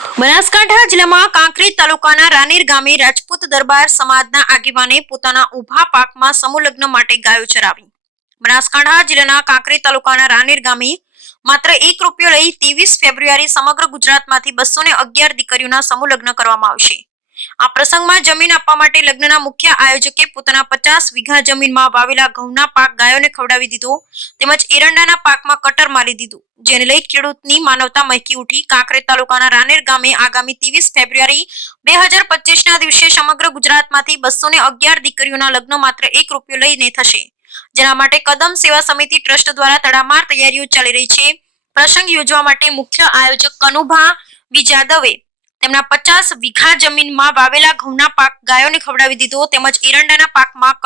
બનાસકાંઠા જિલ્લામાં કાંકરેજ તાલુકાના રાનેર ગામે રાજપૂત દરબાર સમાજના આગેવાને પોતાના ઊભા પાકમાં સમૂહ લગ્ન માટે ગાયો ચરાવી। બનાસકાંઠા જિલ્લાના કાંકરેજ તાલુકાના રાનેર ગામે માત્ર ₹1 લઈ 23 ફેબ્રુઆરી સમગ્ર ગુજરાતમાંથી 211 દીકરીઓના સમૂહ લગ્ન કરવામાં આવશે। આ પ્રસંગમાં જમીન આપવા માટે લગ્નના મુખ્ય આયોજકે પોતાના 50 વીઘા જમીનમાં વાવેલા ઘઉંના પાક ગાયોને ખવડાવી દીધો તેમજ એરંડાના પાકમાં કટર મારી દીધું, જેને લઈ ખેડૂતની માનવતા મહેકી ઉઠી। કાંકરેજ તાલુકાના રાનેર ગામે આગામી 23 ફેબ્રુઆરી 2025ના દિવસે સમગ્ર ગુજરાતમાંથી 211 દીકરીઓના લગ્ન માત્ર ₹1 લઈને થશે, જેના માટે કદમ સેવા સમિતિ ટ્રસ્ટ દ્વારા તડામાર તૈયારીઓ ચાલી રહી છે। પ્રસંગ યોજવા માટે મુખ્ય આયોજક કનુભા વિજાદવે તેમના 50 વીઘા જમીનમાં વાવેલા ઘઉંના પાક ગાયોને ખવડાવી દીધો તેમજ એરંડાના પાકમાં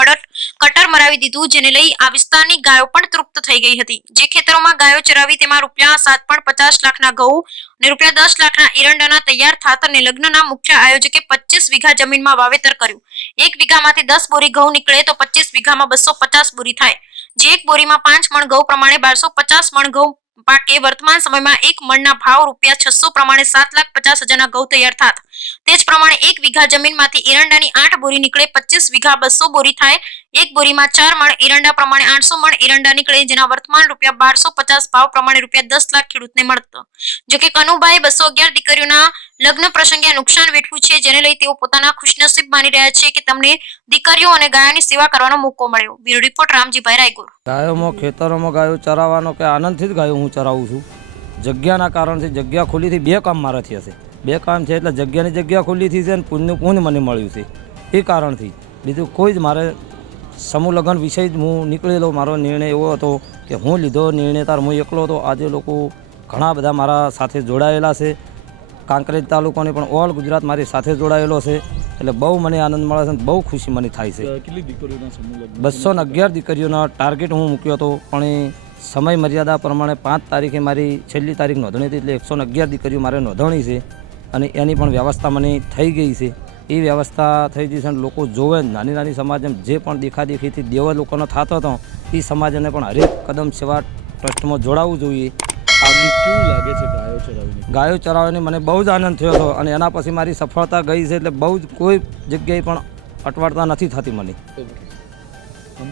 કટર મરાવી દીધું, જેને લઈ આ વિસ્તારની ગાયો પણ તૃપ્ત થઈ ગઈ હતી। જે ખેતરોમાં ગાયો ચરાવી તેમાં ₹7.50 લાખના ઘઉં અને ₹10 લાખના એરંડાના તૈયાર થાત અને લગ્નના મુખ્ય આયોજકે 25 વીઘા જમીનમાં વાવેતર કર્યું। 1 વીઘામાંથી 10 બોરી ઘઉં નીકળે તો 25 વીઘામાં 250 બોરી થાય, જે એક બોરીમાં 5 મણ ઘઉં પ્રમાણે 1250 મણ ઘઉં પાકે। વર્તમાન સમયમાં 1 મણના ભાવ ₹600 પ્રમાણે 7,50,000ના ઘઉં તૈયાર થાત। તે જ પ્રમાણે 1 વીઘા જમીનમાંથી એરંડાની 8 બોરી નીકળે, 25 વીઘા 200 બોરી થાય, એક બોરીમાં 4 મણ એરંડા પ્રમાણે 800 મણ એરંડા નીકળે, જેના વર્તમાન ₹1250 ભાવ પ્રમાણે ₹10 લાખ ખેડૂતને મળતો। જોકે કનુભાઈ 211 દીકરીઓના લગ્ન પ્રસંગે નુકસાન વેઠવું છે, જેને લઈ તેઓ પોતાના ખુશનસીબ માની રહ્યા છે કે તેમને દીકરીઓ અને ગાયોની સેવા કરવાનો મોકો મળ્યો। Bureau report Ramjibhai Raigur. ગાયોમાં ખેતરોમાં ગાયો ચરાવવાનો કે આનંદથી જ ગાયો હું ચરાવું છું। જગ્યાના કારણથી જગ્યા ખુલ્લીથી 2 કામ મારાથી હશે, 2 કામ છે એટલે જગ્યાની જગ્યા ખુલ્લીથી છે અને પૂનનું પૂન મને મળ્યું છે, એ કારણથી। બીજું કોઈ જ મારે સમૂહ લગ્ન વિષય જ હું નીકળેલો મારો નિર્ણય એવો હતો કે હું લીધો નિર્ણય તાર હું એકલો હતો। આજે લોકો ઘણા બધા મારા સાથે જોડાયેલા છે, કાંકરેજ તાલુકાની પણ ઓલ ગુજરાત મારી સાથે જોડાયેલો છે, એટલે બહુ મને આનંદ મળે છે, બહુ ખુશી મને થાય છે। કેટલી દીકરીઓના સમૂહ લગ્ન? 211 દીકરીઓના ટાર્ગેટ હું મૂક્યો હતો, પણ એ સમય મર્યાદા પ્રમાણે 5 તારીખે મારી છેલ્લી તારીખ નોંધણી હતી, એટલે 111 દીકરીઓ મારે નોંધણી છે અને એની પણ વ્યવસ્થા મને થઈ ગઈ છે। એ વ્યવસ્થા થઈ ગઈ છે અને લોકો જોવે નાની નાની સમાજ એમ જે પણ દેખાદેખીથી દેવ લોકોનો થતો હતો એ સમાજને પણ હરેક કદમ સેવા ટ્રસ્ટમાં જોડાવવું જોઈએ। કેવું લાગે છે ગાયો ચરાવીને? ગાયો ચરાવવાની મને બહુ જ આનંદ થયો હતો અને એના પછી મારી સફળતા ગઈ છે, એટલે બહુ જ કોઈ જગ્યાએ પણ અટવાડતા નથી થતી મને।